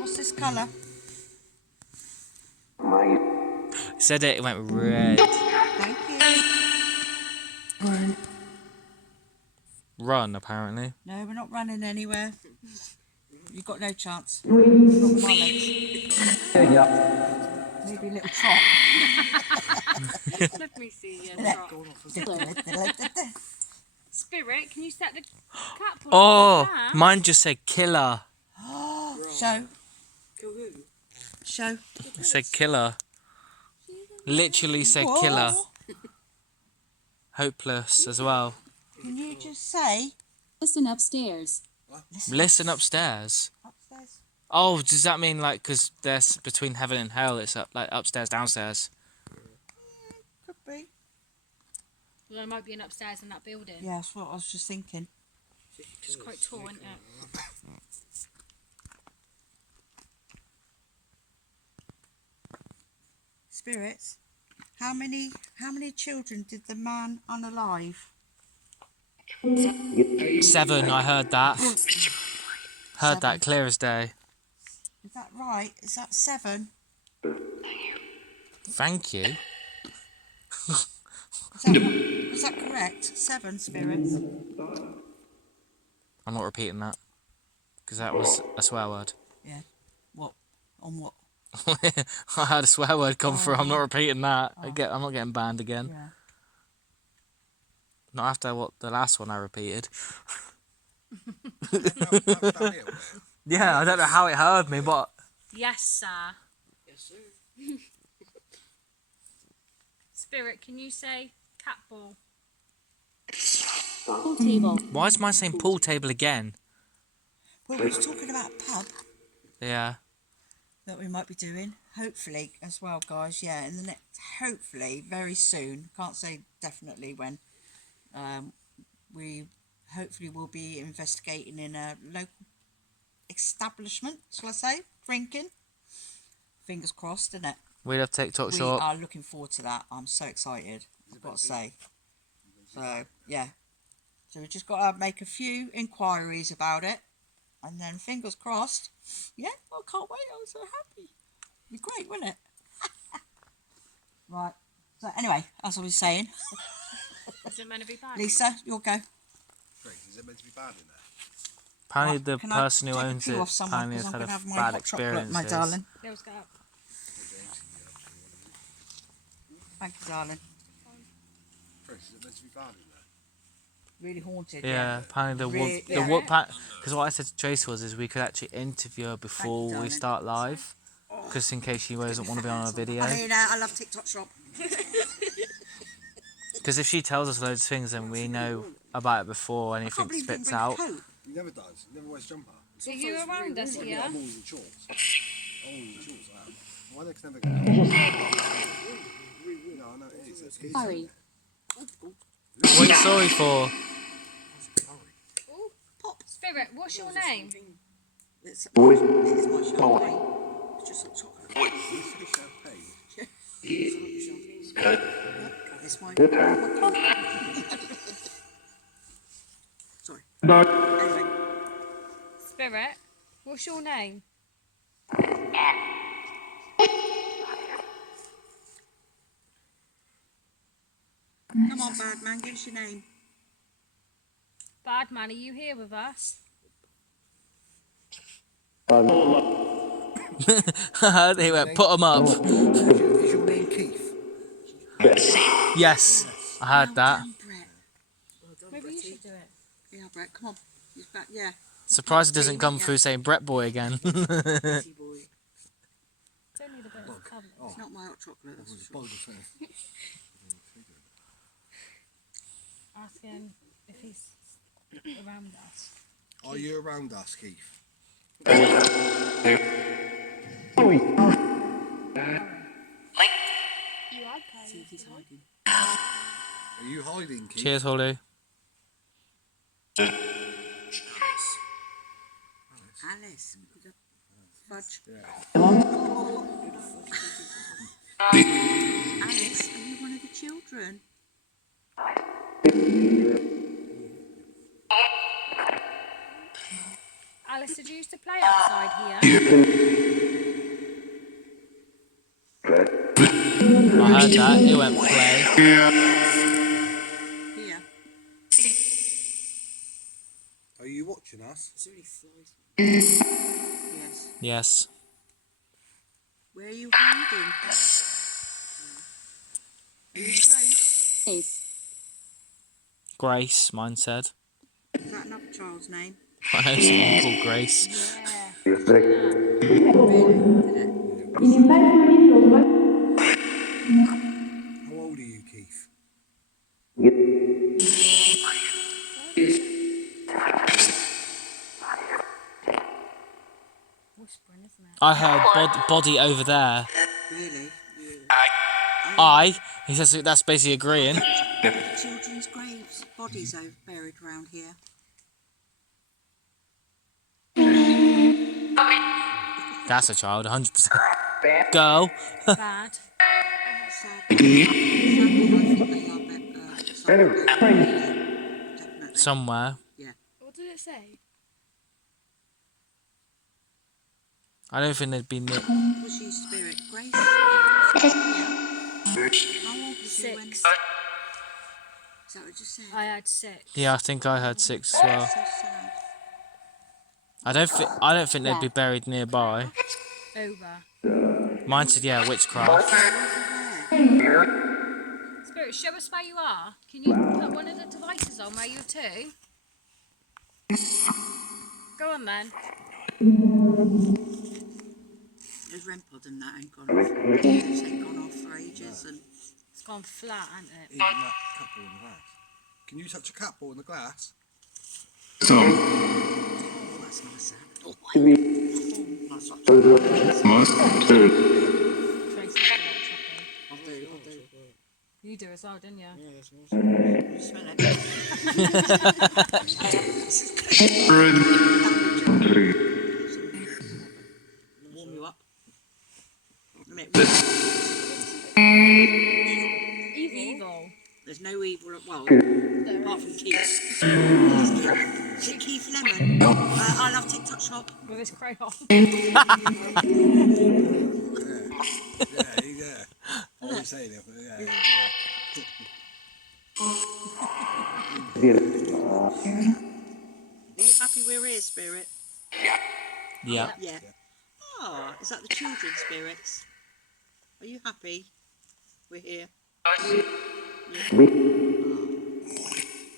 What's this colour? Said it went red. Thank you. Run, apparently. No, we're not running anywhere. You've got no chance. Not with my legs. Maybe a little trot. Let me see your trot. Spirit, can you set the cat pull Oh, up mine just said killer. Show. Show. It said killer. Literally said Whoa. killer. Hopeless as well. Can you just say? Listen upstairs. Listen upstairs. Upstairs. Oh, does that mean like because there's between heaven and hell? It's up like upstairs, downstairs. Could be. Well, there might be an upstairs in that building. Yeah, that's what I was just thinking. It's quite tall, isn't it? Spirits. How many children did the man unalive? 7. I heard that. Heard that 7. clear as day. Is that right? Is that 7? Thank you. Is that correct? 7 spirits. I'm not repeating that because that was a swear word. Yeah. What? On what? I heard a swear word come through. I'm not repeating that. I'm not getting banned again. Yeah. Not after what the last one I repeated. Yeah, I don't know how it heard me, but Yes, sir. Yes, sir. Spirit, can you say cat ball? Pool table. why is mine saying pool table again? Well, we were talking about a pub Yeah. that we might be doing. Hopefully, as well, guys. Yeah, in the next, hopefully, very soon. Can't say definitely when. We hopefully will be investigating in a local establishment. Shall I say? Drinking. Fingers crossed, isn't it? We'd have TikTok We shop. are looking forward to that. I'm so excited. I've got to say. So yeah. So we just got to make a few inquiries about it, and then fingers crossed. Yeah, I can't wait. I'm so happy. It'd be great, wouldn't it? Right. So anyway, as I was saying, Is it meant to be bad? Lisa, you'll go. Is it meant to be bad in there? Apparently Right, the can I person who take a owns poo it off someone, apparently 'cause has I'm had gonna a have my bad hot chocolate, experience. my darling. Let's go up. Thank you, darling. Chris, is it meant to be bad in there? Really haunted. Yeah, apparently Yeah. because what I said to Trace was we could actually interview her before we darling. start live, because in case she doesn't want to be on our video. I mean, I love TikTok shop. Because if she tells us loads of things, then we know about it before I can't anything believe you didn't spits bring a out. coat. He never does. He never wears jumper. Are you around us here? I'm always in shorts. I'm always in shorts. I am. Why they can never get out? No, I know it is. Sorry. What are you sorry for? Oh, Pop. Spirit, what's your name? It is my champagne. It's just hot chocolate. It's my Sorry. Anyway, Spirit, what's your name? come on, bad man, give us your name. Bad man, are you here with us? They went, put them up. Is your name Keith? Yes, I heard that. Well done, Brett. Maybe you should do it. Yeah, Brett, come on. He's back, yeah. Surprised it doesn't come through saying Brett Boy again. Pretty boy. Don't need a bit of cover. It's not my hot chocolate, that's for sure. Ask him if he's around us. Are you around us, Keith? You okay? See if he's hiding. Are you hiding, Keith? Cheers, Holly. Alice, with the fudge. Alice, are you one of the children? Alice, Alice, did you used to play outside here? I heard that. It went play. Here. Are you watching us? Is there any flies? Yes. Yes. Where are you hiding? Are you close? Ace. Grace, mine said. Is that another child's name? I know someone called Grace. Yeah. Really? Did it? How old are you, Keith? Whispering, isn't it? I heard body over there. Really? He says that's basically agreeing. The children's graves, bodies over buried around here. That's a child, 100%. Girl. Bad. Sadly, I think they are definitely. Somewhere. Yeah. What did it say? I don't think they'd be near. Was you spirit? Grace? How old was you when? Is 6. that what you said? I had 6. Yeah, I think I heard 6 as well. So sad. I don't think they'd be buried nearby. Over. Mine said yeah, witchcraft. Spirit, show us where you are. Can you put one of the devices on where you're to? Go on then. There's REM pod and that ain't gone off. It's ain't gone off for ages and It's gone flat, hasn't it? Even that cat ball in the glass. Can you touch a cat ball in the glass? oh, that's nice. Oh, that's such Trace like that, I'll do. You do as well, didn't you? Yeah, that's nice. You smell it? Warm you up. Evil. There's no evil, well, apart from Keith. Is it Keith Lemon? I love TikTok shop. With his crayon. Yeah, yeah. What are you saying? Yeah. Are you happy we're here, Spirit? Yeah. Yeah. Oh, is that the children's spirits? Are you happy we're here?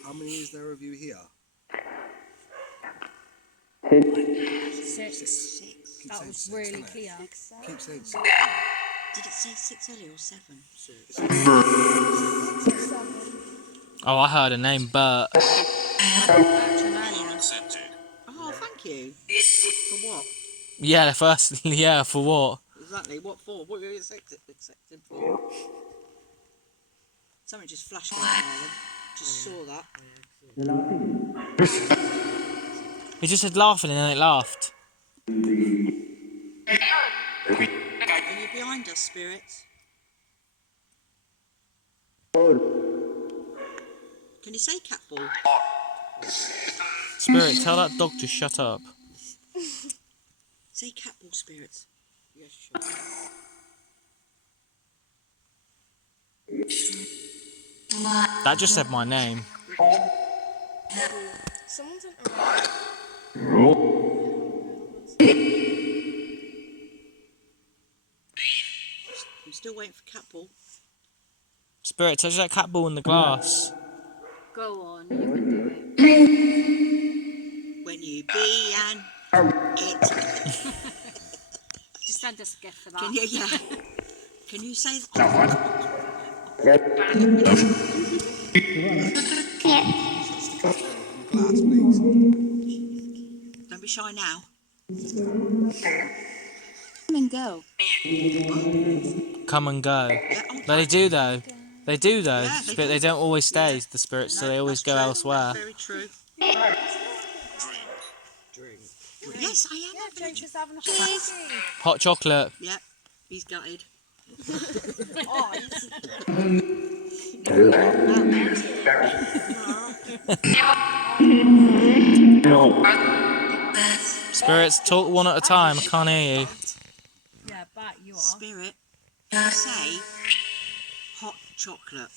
How many is there of you here? 6. 6. Keep That saying was six, really innit? clear. Keep saying 6. Did it say 6 earlier or 7? Oh, I heard a name, Bert. Oh, thank you. For what? Yeah, the first. Yeah, for what? Exactly. What for? What were you accepted for? Something just flashed on there. Just saw that. He just said laughing and then it laughed. Are you behind us, spirits? Can you say cat ball? Spirit, tell that dog to shut up. Say cat ball, spirits. Yes, sure. That just said my name. Someone's in I'm still waiting for cat ball. Spirit, touch that cat ball in the glass. Go on, you can do it. When you be and it. Just send us a gift for that. Can you? Yeah. Can you say? Glass, please. Don't be shy now. Come and go. Come and go. Yeah, No, they do though. They do though. Yeah, they But do. they don't always stay, Yeah. the spirits, so No, they always that's go true. elsewhere. That's very true. Drink. Yes, I am. Yeah, having Jake's a just having a hot tea. Hot chocolate. Yep, he's gutted. Spirits, talk one at a time. I can't hear you. Yeah, bat, you are. Spirit, say hot chocolate.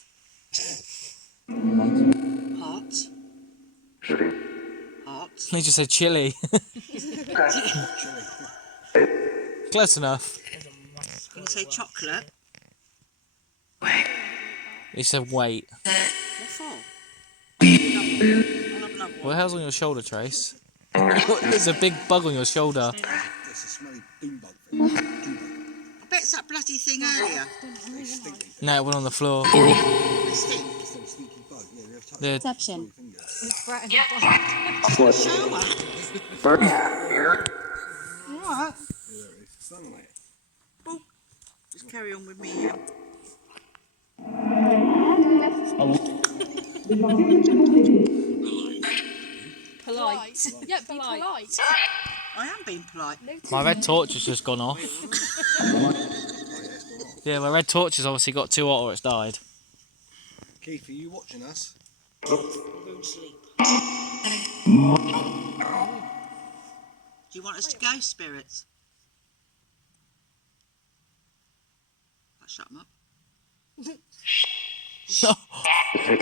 Hot. Hot. He just said chili. Close enough. Can you say chocolate? He said wait. What for? I'll have another What the one. hell's on your shoulder, Trace? There's a big bug on your shoulder. There's a smelly doom bug thing. Doom bug. I bet it's that bloody thing earlier. They stink. No, it went on the floor. They stink. It's them sneaky bug. Yeah, they've touched The- Deception. fingers. It's Brett and the Shower. Alright. Yeah, it's sunlight. Just carry on with me here. polite. Yeah, be polite. I am being polite. My red torch has just gone off. Yeah, my red torch has obviously got too hot or it's died. Keith, are you watching us? I'm going to sleep. Do you want us to go, spirits? I'll shut them up.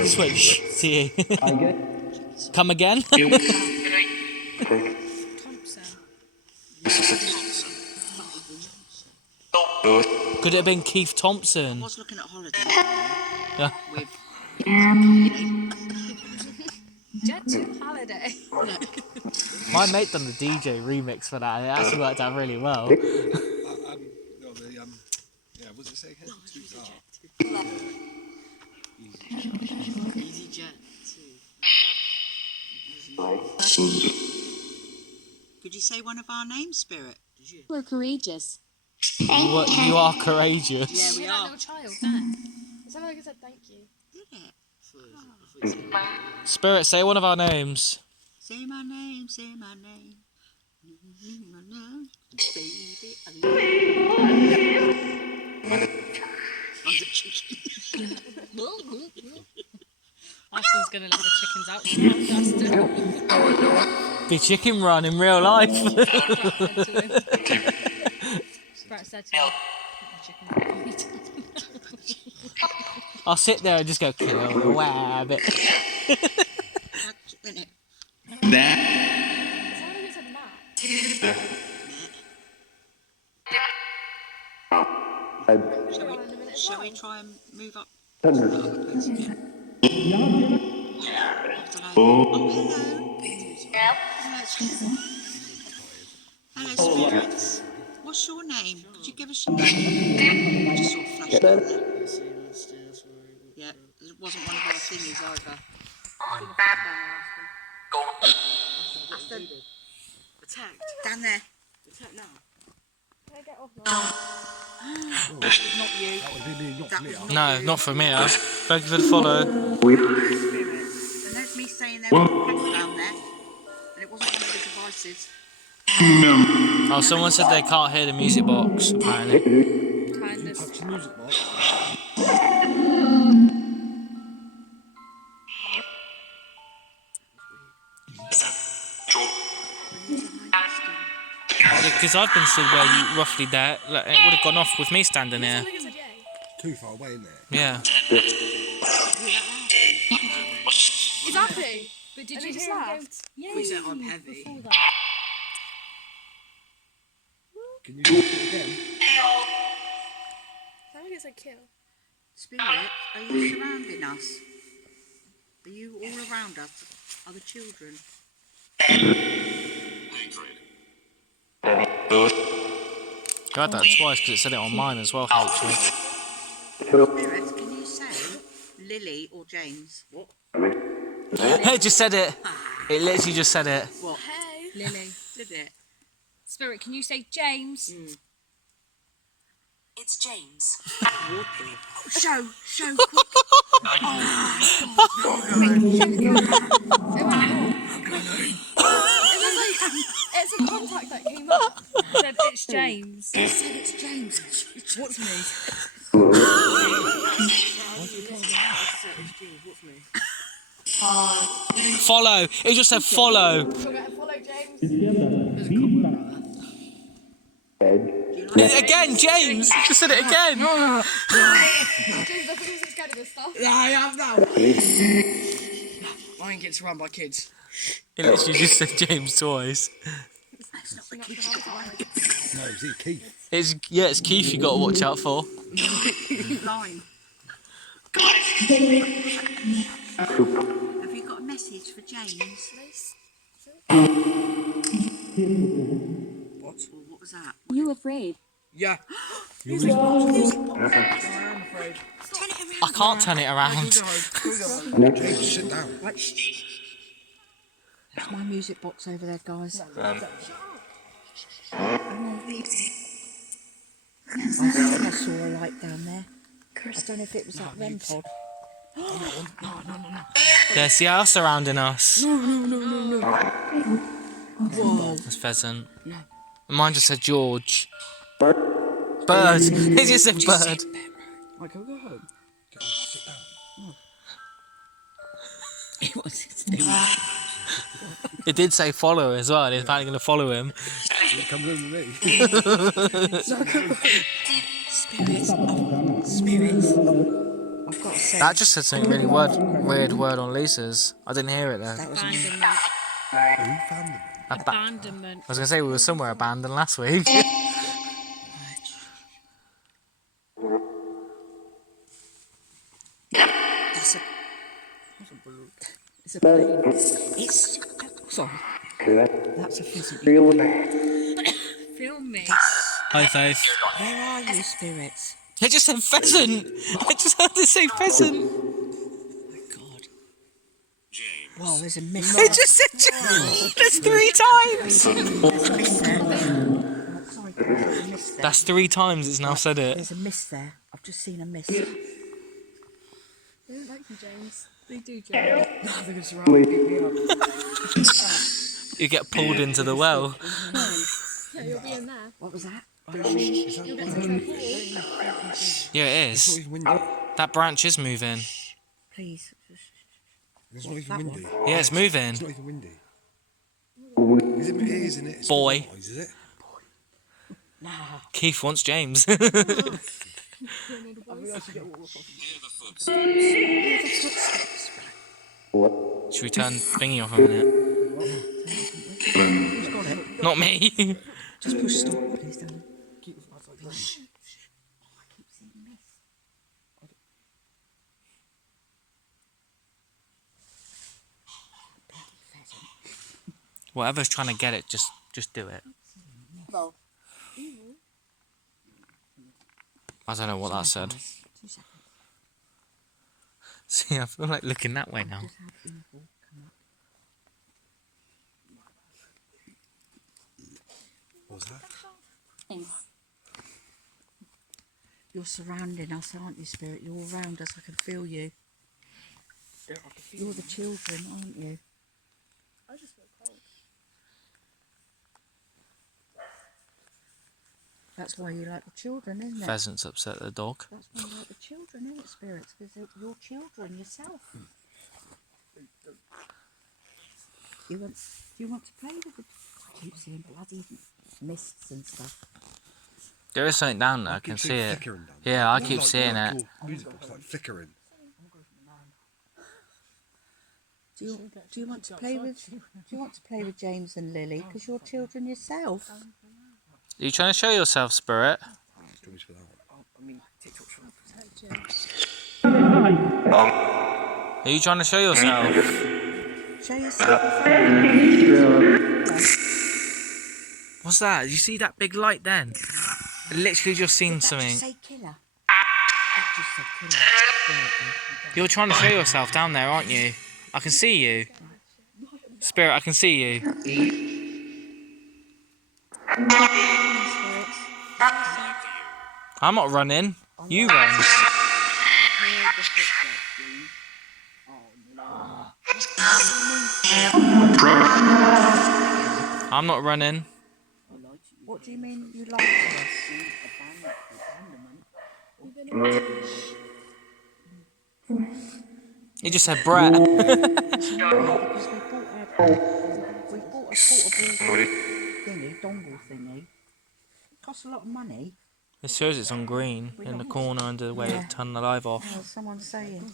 Switch. See you. Come again? Thompson. Could it have been Keith Thompson? I was looking at holiday Yeah. with company. Jet to holiday. My mate done the DJ remix for that and it actually worked out really well. No, yeah, what's it say again? Easy jet. Could you say one of our names, Spirit? We're courageous. You are courageous. Yeah, we You're that are. little child there. It sounded like I said thank you. Did it? Spirit, say one of our names. Say my name, say my name. My name, baby, I love you. I'm the chicken. Ashton's gonna let the chickens out. That's The chicken run in real life. Brett said to me, the chickens. I'll sit there and just go, kill the rabbit. Innit? It sounded like it said Matt. Shall we try and move up to the other place again? I don't know. Oh, hello. Hello, spirits. What's your name? Could you give us your name? I just saw a flash down there. Yeah, it wasn't one of our thingies either. Ashton, Attacked. down there. Attack now. Can I get off now? That was not you. That was really not That clear. was not No, you. not for me. Thank you for the follow. Spirit. And there's me saying there was a pet down there, and it wasn't one of the devices. Oh, someone said they can't hear the music box, apparently. Kind of. Touch the music box. Because I've been stood where you roughly there. Like, it would have gone off with me standing It here. sounded like it said yay. Too far away, isn't it? Yeah. He's happy. But did And you he just hear him go, laughed. yay, We said I'm heavy. before that? Can you do it again? Sounded like it said kill. Spirit, are you surrounding us? Are you all around us? Are the children? I had that twice because it said it on mine as well, actually. Spirit, can you say Lily or James? What? It just said it. It literally just said it. What? Hey. Lily. Did it? Spirit, can you say James? It's James. Show quick. It's a contact that came up. Said it's James. Said it's James. What's me? What's me? Follow. It just said follow. She'll get a follow James. There's a cobweb out there. Again, James! You just said it again! James, I think you're so scared of this stuff. Yeah, I am now. I ain't get surrounded by kids. He literally just said James twice. No, is it Keith? It's Keith you got to watch out for. He's lying. Have you got a message for James? What? Or what was that? You afraid? Yeah. I am afraid. Turn it around. I can't turn it around. James, sit down. Right, shh. That's my music box over there, guys. I saw a light down there. I don't know if it was that REM pod. There's the house surrounding us. Whoa. That's pheasant. Mine just said George. Bird. He just said bird. Right, can we go home? Sit down. He wants to do It did say follow as well. He's apparently going to follow him. You come home with me. spirits. Oh, spirits. I've got to say. That just said something really weird word on Lisa's. I didn't hear it though. That was me. Abandonment. Who found them? Abandonment. I was going to say we were somewhere abandoned last week. That's a. It's a plane. It's. Sorry. That's a pheasant. Film me. Hi Faith. Where are you, spirits? It just said pheasant. I just heard it say pheasant. Oh my God. Wow, there's a mist. It just said That's 3 times. There's a mist there. Oh, sorry, there's a mist there. That's 3 times it's now said it. There's a mist there. I've just seen a mist. They don't like you, James. They do, James. They're going to surround me, beat me up. You get pulled into the well. Yeah, you'll be in there. What was that? You'll get sent to the pool. Yeah, it It's not is. even windy. That branch is moving. Please. It's not even that windy. Yeah, it's moving. It's not even windy. Is it? It is, isn't it? It's Boy. not noise, is it? Nah. Keith wants James. You're near the boys. Should we turn thingy off a minute? Who's got it? Not me. Just push stop, please, darling. Keep the flags like that. I keep seeing mist. Whatever's trying to get it, just do it. Well, I don't know what that said. 2 seconds. See, I feel like looking that way now. Just have info come up. What was that? You're surrounding us, aren't you, Spirit? You're all around us. I can feel you. Yeah, I can feel You're the children, aren't you? I just feel cold. That's why you like the children, isn't it? Pheasants upset the dog. That's why you like the children, isn't it, Spirits? Because they're your children yourself. Do you want to play with it? I keep seeing bloody mists and stuff. There is something down there. I can see it. Yeah, I keep seeing it. Music box like flickering. Do you want to play with James and Lily? Because you're children yourself. Are you trying to show yourself, Spirit? Do you want me to put that on? I mean, TikTok's Are you trying to show yourself? Show yourself. What's that? Did you see that big light then? I literally just seen Did that something. just say killer? That just said killer. You're trying to show yourself down there, aren't you? I can see you. Spirit, I can see you. I'm not running. You run. I'm not running. What do you mean you lied to us? You just said Brett. it's annoying because we bought a portable thingy, dongle thingy. It costs a lot of money. It shows it's on green in the corner under where you turn the live off. Oh, someone's saying.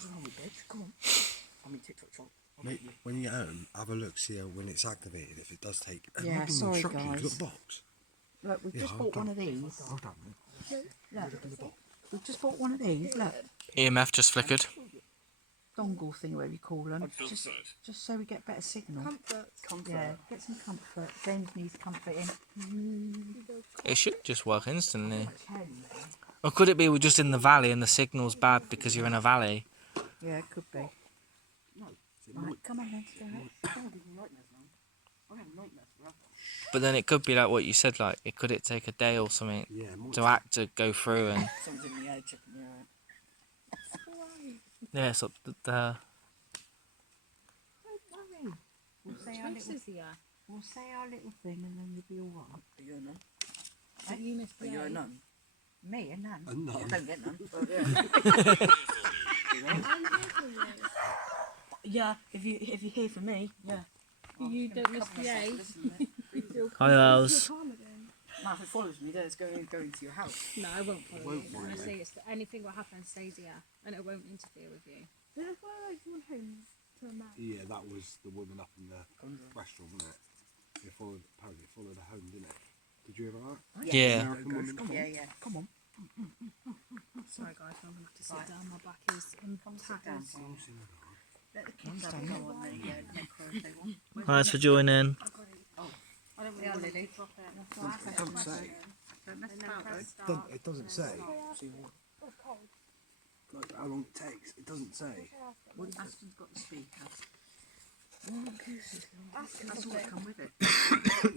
Mate, when you get home, have a look, see how, when it's activated, if it does take... It Yeah, might be sorry, instructions. guys. You've got a box. Look, we've just bought one of these. Hold on, mate. Look, we've just bought one of these. Look, EMF just flickered. dongle thing, whatever you call them. Just so we get better signal. Comfort. Yeah, get some comfort. James needs comforting. It should just work instantly. Or could it be we're just in the valley and the signal's bad because you're in a valley? Yeah, it could be. Right, come on then, Spirit. But then it could be like what you said, like could it take a day or something to go through and Someone's in the edge. yeah, it's up there. Don't worry. We'll say our This little, is here. we'll say our little thing and then you'll be all right. Are you a nun? Are you Miss Are you a Blake? nun? Me, a nun. A nun. You don't get none. Yeah, if you hear from me, yeah. You don't misbehave. Hi, Wells. Now, if it follows me, then it's going to your house. No, I won't follow you. Honestly, anything what happens stays here, and it won't interfere with you. Did it follow like someone home to a man? Yeah, that was the woman up in the restaurant, wasn't it? Apparently it followed her home, didn't it? Did you ever that? Yeah. American woman? Yeah. Come on. Sorry guys, I'm gonna have to sit down. My back is Sit down. tatters. Let the kids have a go on the necro if they want. Thanks for joining. I don't really want to drop it. It doesn't say. Don't mess about, though. It doesn't say. It's cold. Like how long it takes. It doesn't say. Aston's got the speaker. That's all that come with it.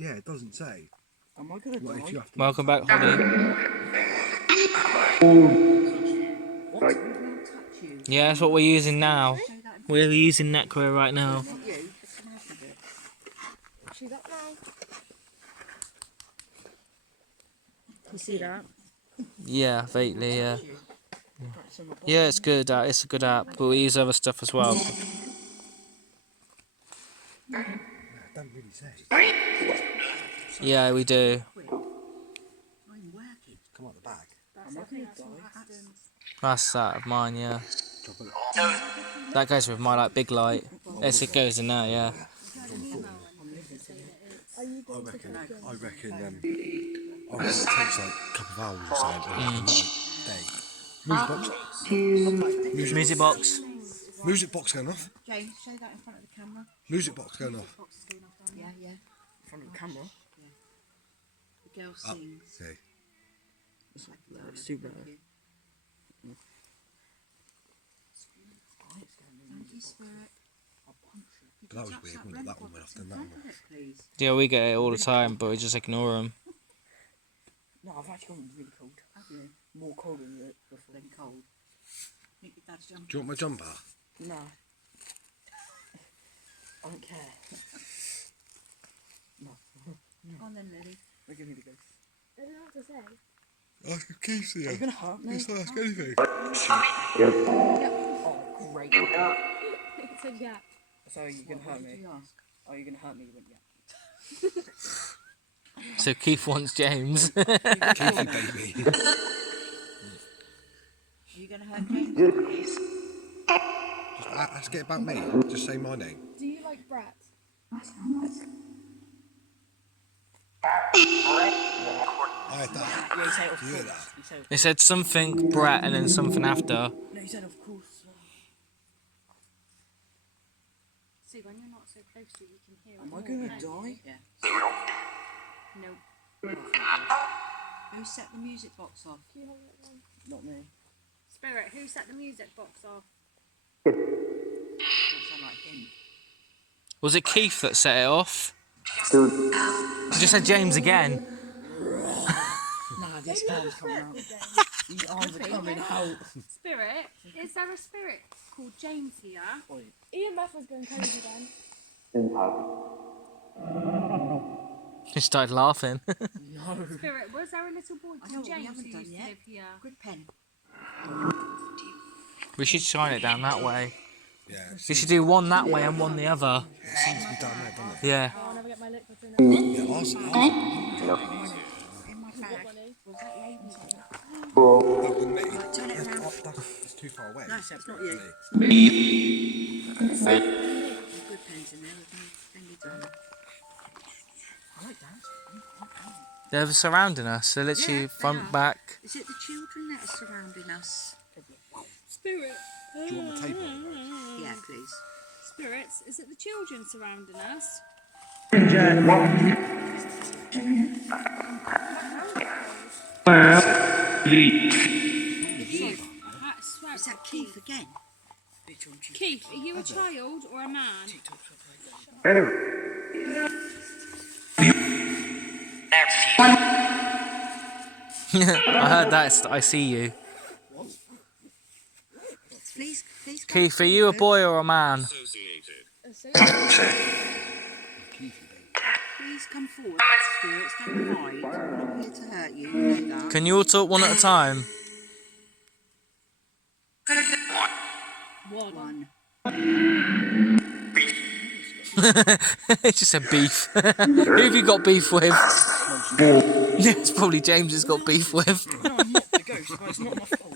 Yeah, it doesn't say. Am I going to What if die? you have to... Welcome back, Holly. What? We won't touch you. Yeah, that's what we're using now. We're using Necro right now. Not you. Just someone else will do it. She's up now. You see that? Yeah, vaguely, yeah. Practice on my body. Yeah, it's good. It's a good app, but we use other stuff as well. It don't really say. Yeah, we do. Not even working. Come out the bag. That's I it. gonna That's all die? Aston's. That's that of mine, yeah. Drop it. That goes with my like big light. Yes, it goes in there, yeah. Are you I going to reckon. go? I reckon. I reckon it takes like a couple of hours or something. Or like a night, day. Music box. Music box going off. James, show that in front of the camera. Music box going off. Yeah. In front of the camera. The girl sings. Okay. It's too bad. Thank you, Spirit. But that was weird, wasn't it? That one went off, then that one went off. Please. Yeah, we get it all the time, but we just ignore them. No, I've actually gone really cold. Have you? More cold than before. Then cold. Think your dad's jumping. Do you want my jumper? No. I don't care. No. Come on then, Lily. We're giving me the ghost. I don't know what to say. Ask a case Are you going to hurt me? Just ask anything. Oh, great. It said yeah. So are you going to hurt What me? did you ask? Are you going to hurt me? You went, yeah. So Keith wants James. Keithy, baby. Are you going to hurt James? Just ask it about me. Just say my name. Do you like Brett? I had that. Yeah, you say of Do you hear course. that? You say of It said something Brett and then something after. No, you said of course. See, when you're not so close to it, you can hear it. Am I more, going to can't you? die? Yeah. No. Who set the music box off? Do you have that one? Not me. Spirit, who set the music box off? Doesn't sound like him. Was it Keith that set it off? You just said James again. Nah, this arm's coming out. These arms are coming out. Spirit, is there a spirit called James here? EMF was going crazy then. He started laughing. Spirit, was there a little boy I know called what we James haven't who done used to yet. live here? Good pen. We should shine it down that way. Yeah. You should do one that way and one the other. It seems to be down there, doesn't it? Yeah. I'll never get my liquids in it. Yeah, ours In my bag. Money. Was that lady? that wasn't me. Right, turn it around. It's too far away. No, it's not you. Me. Good pens in there with me thingy down. I like that. They're surrounding us. They're literally Yeah, they front, are. back. Is it the children that are surrounding us? Spirit. Do you want the table? Yeah, please. Spirits, is it the children surrounding us? Is that Keith again? Keith, are you a child or a man? I heard that. I see you. Please come Keith, are you a forward. boy or a man? Please come forward, spirits. Don't hide. We're not here to hurt you. You know that. Can you all talk one at a time? One. It just said beef. Who have you got beef with? Yeah, it's probably James has got beef with. No, I'm not the ghost, but it's not my fault.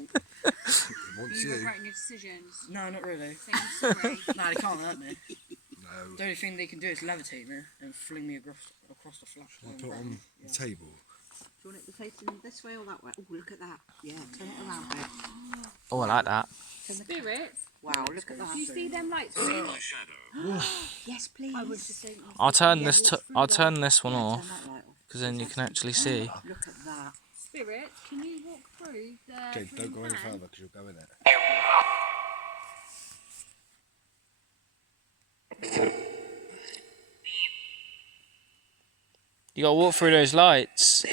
Wants You you. regretting your decisions. No, not really. Saying sorry. No, they can't hurt me. No. The only thing they can do is levitate me and fling me across the flat. I'll put it on the table. Do you want it to face in this way or that way? Oh, look at that. Yeah, turn it around, babe. Oh, I like that. Turn the Spirits, Wow, look at that. do you see them lights? Yes, please. I was just saying. I'll turn this. I'll turn this one Turn off that light off. because then you can actually see. Look at that. Spirits, can you walk through the James, don't go any green van? further because you'll go in it. You gotta walk through those lights.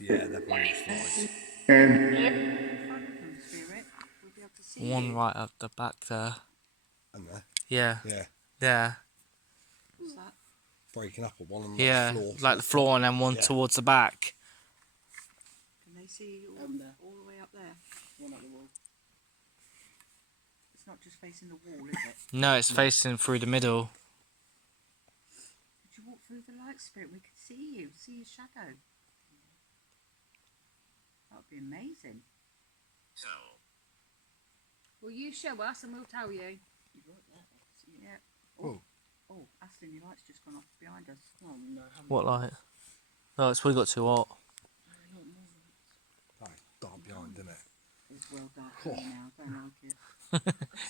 Yeah, they're probably flies. Spirit, we'll be able to see One you. right up the back there. And there. Yeah, Yeah. yeah, What's that? Breaking up one on yeah. the floor. Like the floor and then one Yeah. towards the back. Can they see you There. all the way up there? One at the wall. It's not just facing the wall, is it? No, it's facing through the middle. Could you walk through the light, Spirit? We could see you, see your shadow. That would be amazing. Will you show us and we'll tell you? Yeah. Oh. Oh, Aston, your light's just gone off behind us. Oh no. What light? Oh, it's probably got too hot. Right, dark behind, isn't it? It's well dark here now. Don't like it.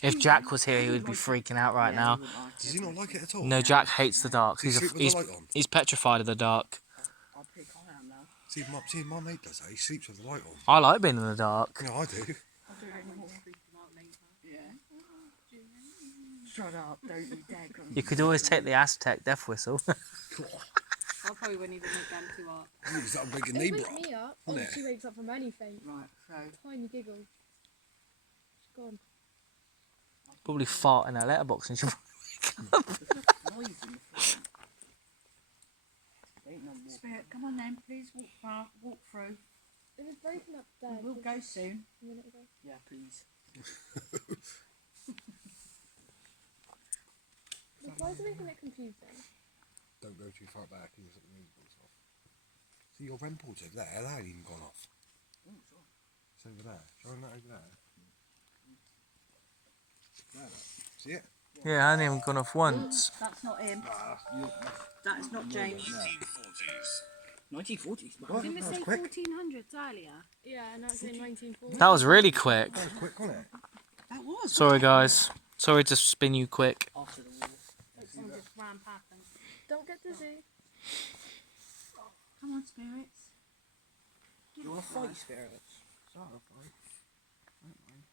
If Jack was here, he would be freaking out right Yeah, now. we wouldn't like Does it. he not like it at all? No, Jack hates the dark. Does he sleep with He's the light on? he's petrified of the dark. I'll pick I am now. See, my mate does that. He sleeps with the light on. I like being in the dark. Yeah, I do. Yeah. Shut up! Don't you dare come. You could always take the Aztec death whistle. I probably wouldn't even make them too hot. Because that'll wake a It neighbour wakes up. me up. Oh, wouldn't it? she wakes up from anything. Right, so Tiny giggle. She's gone. Probably fart in her letterbox and she. Noise in the front. Ain't no more. Spirit, come on then, please walk through. It was broken up there. We'll go soon. A minute ago. Yeah, please. Why is it making it confusing? Don't go too far back and you'll set the neighbours off. See, your REM ports over there, that ain't even gone off. It's over there. Show them that over there. There, look. See it? Yeah, I hadn't even gone off once. That's not him. That is not James. 1940s. What? Didn't we That was say quick. 1400s earlier? Yeah, and that's in 1940. That was really quick. That was quick, wasn't it? That was. Sorry, guys. Sorry to spin you quick. After the war. Someone just ran past them. Don't get dizzy. Come on, spirits. You want to fight spirits? Sorry, boy. Don't mind.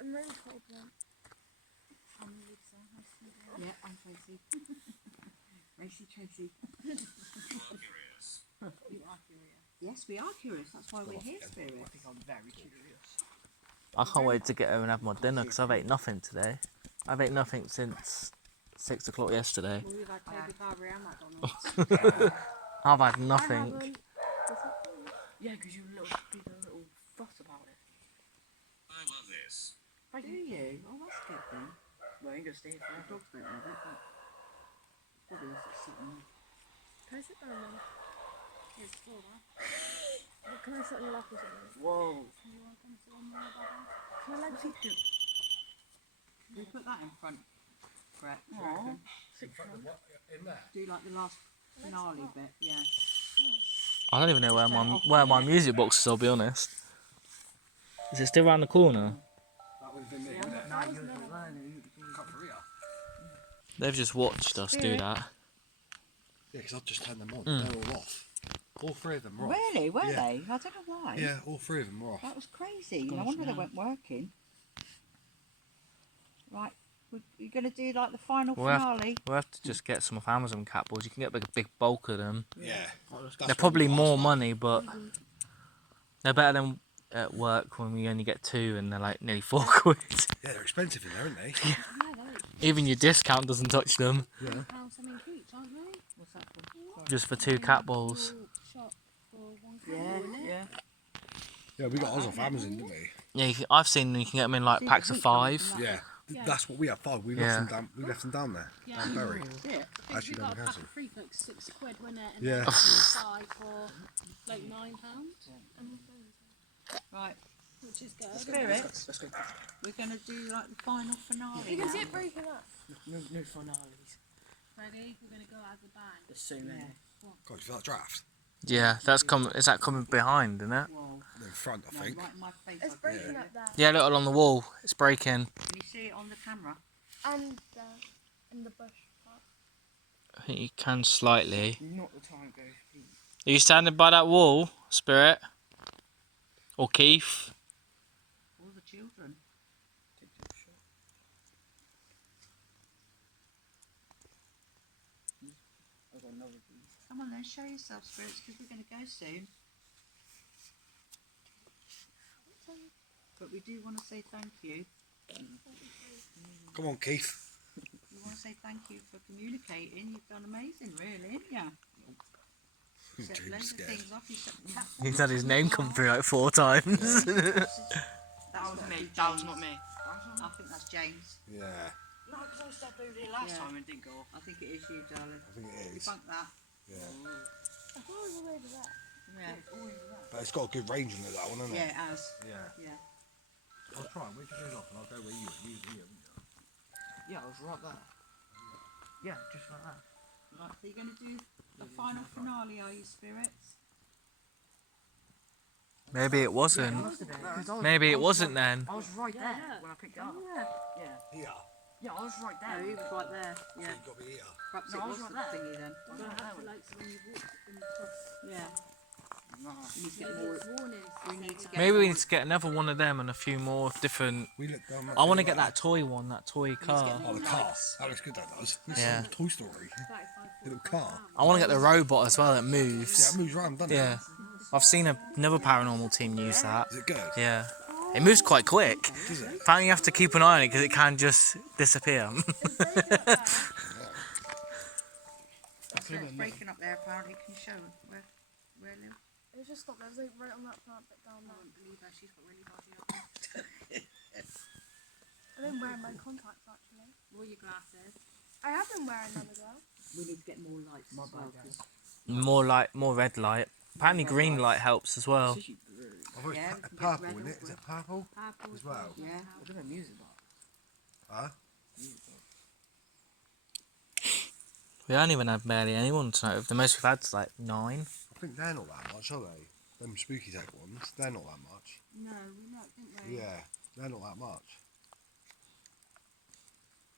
I'm really cold now. I'm Lisa. Nice to meet you. Yeah, I'm Tracy. Tracy. You are curious. Yes, we are curious. That's why we're here, Spirit. I think I'm very curious. I can't wait to get home and have my dinner because I've ate nothing today. I've ate nothing since 6 o'clock yesterday. Well, we've had Toby Carberry and McDonald's. I've had I nothing. haven't. Yeah, because you big a little fuss about it. Do you? Oh, that's good then. Well, you can stay here The forever. dogs don't love it, but probably is sitting there. Can I sit down then? It's full, huh? Or can I sit on your lap or something? Whoa. You want to come sit on my bed? Can I like sit? We put that in front, correct? do you Aw. reckon? In there? Do like the last finale bit, yeah. I don't even know where my music box is, I'll be honest. Is it still around the corner? That would have been me. Nah, you're learning. Cut through here. They've just watched us do that. Yeah, because I've just turned them on. Mm. They're all off. All three of them were off. Really? Were Yeah. they? I don't know why. Yeah, all three of them were off. That was crazy. No Gosh, wonder they no. weren't working. Right, we're going to do like the final We'll have- finale. We'll have to just get some off Amazon cat balls. You can get a big bulk of them. Yeah. They're probably more money, but they're better than at work when we only get 2 and they're like nearly 4 quid. Yeah, they're expensive in there, aren't they? Yeah, they're Even your discount doesn't touch them. Yeah. £3 something each, aren't they? What's that for? Just for 2 cat balls. Shop for one cat Yeah, ball, isn't it? yeah. Yeah, we got ours off Amazon, didn't we? Yeah, I've seen you can get them in like See, packs the of heat coming 5. from that. Yeah. Yeah. That's what we had 5. We Yeah. left them down. We left them down there. Yeah. Down Bury. Yeah. I think Actually, we got a down pack Castle. of 3 for like £6, wasn't it? And Yeah. then 5 for like £9, Right, which is good. Spirit, Let's go. we're going to do like the final finale You can now. see it breaking up. No finales. Ready? We're going to go as a band. There's so many. God, you feel that draft? Yeah, that's coming. Is that coming behind, isn't it? Well, In front, I no, think. right in my face. It's I breaking up there. Yeah, look along the wall. It's breaking. Can you see it on the camera? And in the bush part. I think you can slightly. Not the time, go, please. Are you standing by that wall, Spirit? Or Keith? All the children. Take a shot. I've got another piece. Come on then, show yourself, spirits, because we're going to go soon. But we do want to say thank you. Come on, Keith. We want to say thank you for communicating. You've done amazing, really, haven't you? Set James loads of scared. things up. You set the cat He's had his name come through like 4 times. That's That was got to me. be That was James. not me. I think that's James. Yeah, No, because I stepped over there last Yeah. time and didn't go off. I think it is you, darling. I think it is. Debunk that. Yeah. I thought it was all over there. Yeah. But it's got a good range in it, that one, hasn't Yeah, it? it has. Yeah. Yeah. I'll try and wait till it off and I'll go where you are. Yeah, I was right there. Yeah, just like that. Right, so you're going to do the final finale, are you, spirits? Maybe it wasn't. Maybe it wasn't then. I was right there when I picked it up. Yeah. Yeah. Here. Yeah, I was right No, there. he was right there. Yeah. So you've got to be here. Perhaps No, it I was was the right there. thingy then. You're going to have to like so when you walk in the cross. Yeah. Nah. We need to You get get more. warnings. We need to get Maybe we more- need to get another one of them and a few more different. We look down that I want to thing get like that toy one, that toy car. Oh, the car. That looks good, that does. This Yeah. is Toy Story. The little car. I want to get the robot as well that Yeah, moves. it moves around, doesn't Yeah. it? I've seen another paranormal team use that. Is it good? Yeah. It moves quite quick. Does it? Apparently you have to keep an eye on it because it can just disappear. So it's breaking up there. Apparently, can you show where Lil? It just stopped. It was like right on that plant bit down there. Believe her, she's got really dodgy eyes. I've been wearing my contacts actually. All your glasses. I have been wearing them as well. We need to get more lights as well. 'Cause more red light. Apparently green light helps as well. It's actually blue. I've always Yeah, we can get purple red in or it. Is blue. it purple? Purple As well. Yeah. I don't know music box. Huh? We haven't even had barely anyone tonight. The most we've had is like 9. I think they're not that much, are they? Them spooky tech ones, they're not that much. No, we looked, didn't we? Yeah, they're not that much.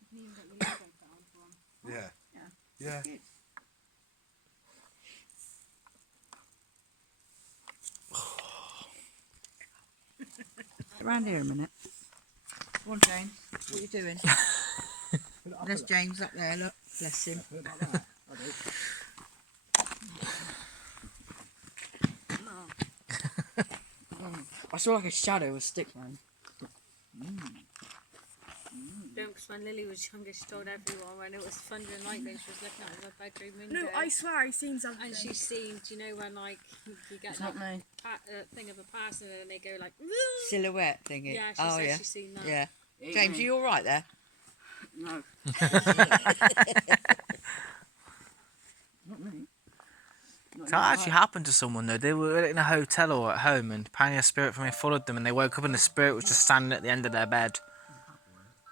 You can even get your logo put onto them. Yeah. Yeah. Yeah. Good. Around here a minute. Come on, James. What are you doing? There's James up there. Look, bless him. I saw like a shadow of a stick, man. Don't, because when Lily was younger, she told everyone when it was thunder and lightning, she was looking out of her bedroom window. No, I swear I seen something. And she's seen, do you know when like you get It's that not me. thing of a person and they go like, Silhouette thingy. yeah, she oh said yeah. she's seen that. Yeah. James, are you all right there? No. Not me. Not That actually happened to someone though. They were in a hotel or at home, and apparently a spirit from me followed them, and they woke up and the spirit was just standing at the end of their bed.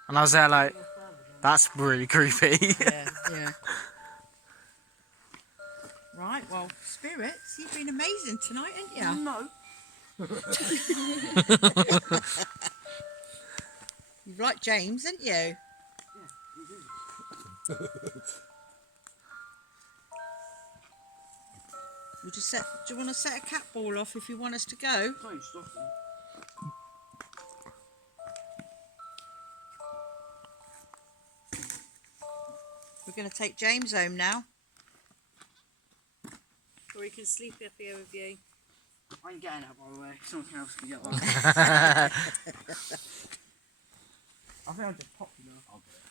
And I was there like, that's really creepy. Yeah. Right, well, spirits, you've been amazing tonight, haven't you? No. You're like James, aren't you? We'll just set. Do you want to set a cat ball off if you want us to go? Don't stop them. We're going to take James home now. Or you can sleep up here with you. I ain't getting that, by the way. Someone else can get one. I think I'll just pop you now. I'll get it.